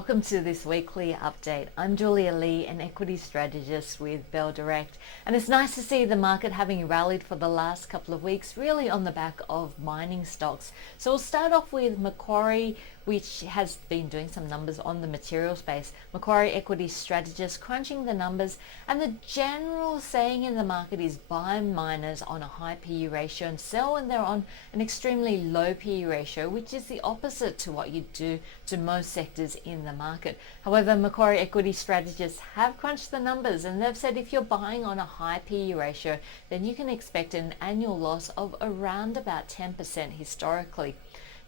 Welcome to this weekly update. I'm Julia Lee, an equities strategist with Bell Direct, and it's nice to see the market having rallied for the last couple of weeks, really on the back of mining stocks. So we'll start off with Macquarie, which has been doing some numbers on the material space. Macquarie equities strategist crunching the numbers, and the general saying in the market is buy miners on a high PE ratio and sell when they're on an extremely low PE ratio, which is the opposite to what you do to most sectors in the market. However, Macquarie equity strategists have crunched the numbers, and they've said if you're buying on a high PE ratio, then you can expect an annual loss of around about 10% historically.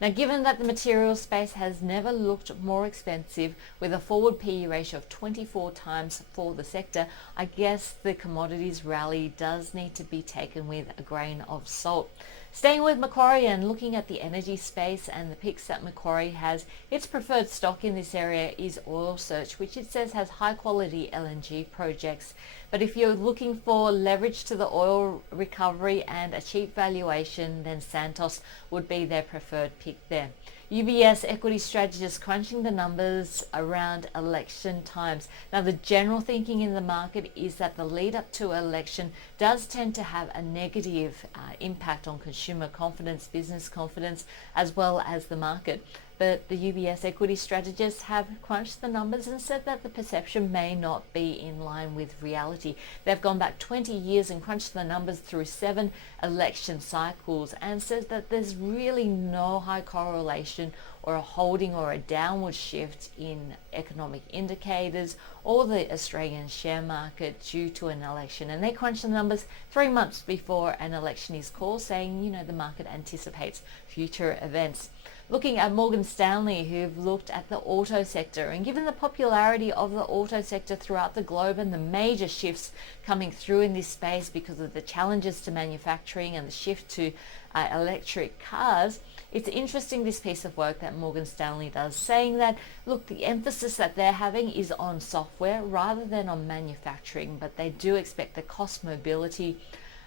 Now, given that the materials space has never looked more expensive with a forward PE ratio of 24 times for the sector, I guess the commodities rally does need to be taken with a grain of salt. Staying with Macquarie and looking at the energy space and the picks that Macquarie has, its preferred stock in this area is Oil Search, which it says has high quality LNG projects. But if you're looking for leverage to the oil recovery and a cheap valuation, then Santos would be their preferred pick there. UBS equity strategists crunching the numbers around election times. Now, the general thinking in the market is that the lead up to election does tend to have a negative impact on consumer confidence, business confidence, as well as the market. But the UBS equity strategists have crunched the numbers and said that the perception may not be in line with reality. They've gone back 20 years and crunched the numbers through 7 election cycles and said that there's really no high correlation or a holding or a downward shift in economic indicators or the Australian share market due to an election. And they crunch the numbers 3 months before an election is called, saying, the market anticipates future events. Looking at Morgan Stanley, who've looked at the auto sector, and given the popularity of the auto sector throughout the globe and the major shifts coming through in this space because of the challenges to manufacturing and the shift to electric cars, it's interesting, this piece of work that Morgan Stanley does, saying that, look, the emphasis that they're having is on software rather than on manufacturing, but they do expect the cost mobility,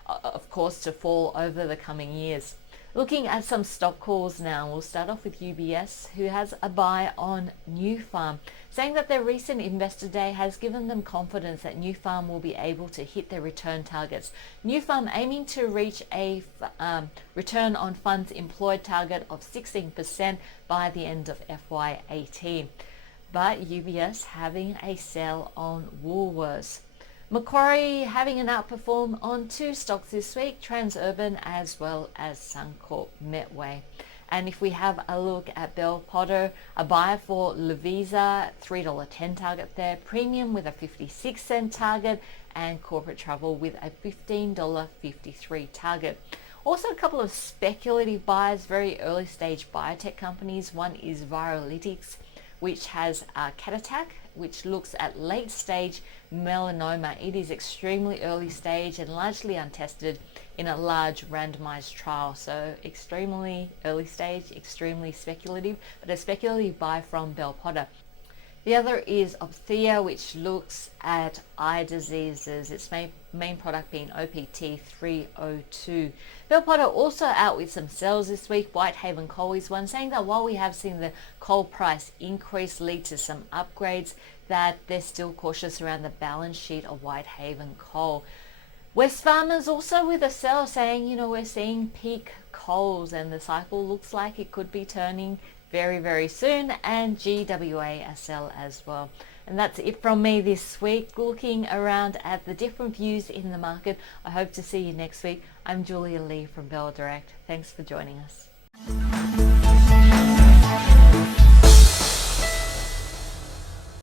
of course, to fall over the coming years. Looking at some stock calls now, we'll start off with UBS, who has a buy on Nufarm, saying that their recent investor day has given them confidence that Nufarm will be able to hit their return targets. Nufarm aiming to reach a return on funds employed target of 16% by the end of FY18. But UBS having a sell on Woolworths. Macquarie having an outperform on 2 stocks this week, Transurban as well as Suncorp Metway. And if we have a look at Bell Potter, a buy for Lovisa, $3.10 target there, Premium with a 56-cent target, and Corporate Travel with a $15.53 target. Also a couple of speculative buys, very early stage biotech companies. One is Viralytics, which has Catattack, which looks at late stage melanoma. It is extremely early stage and largely untested in a large randomized trial. So extremely early stage, extremely speculative, but a speculative buy from Bell Potter. The other is Opthea, which looks at eye diseases, its main product being OPT 302. Bell Potter also out with some sales this week. Whitehaven Coal is one, saying that while we have seen the coal price increase lead to some upgrades, that they're still cautious around the balance sheet of Whitehaven Coal. Wesfarmers also with a sell, saying, we're seeing peak coals and the cycle looks like it could be turning very, very soon, and GWA a sell as well. And that's it from me this week, looking around at the different views in the market. I hope to see you next week. I'm Julia Lee from Bell Direct. Thanks for joining us.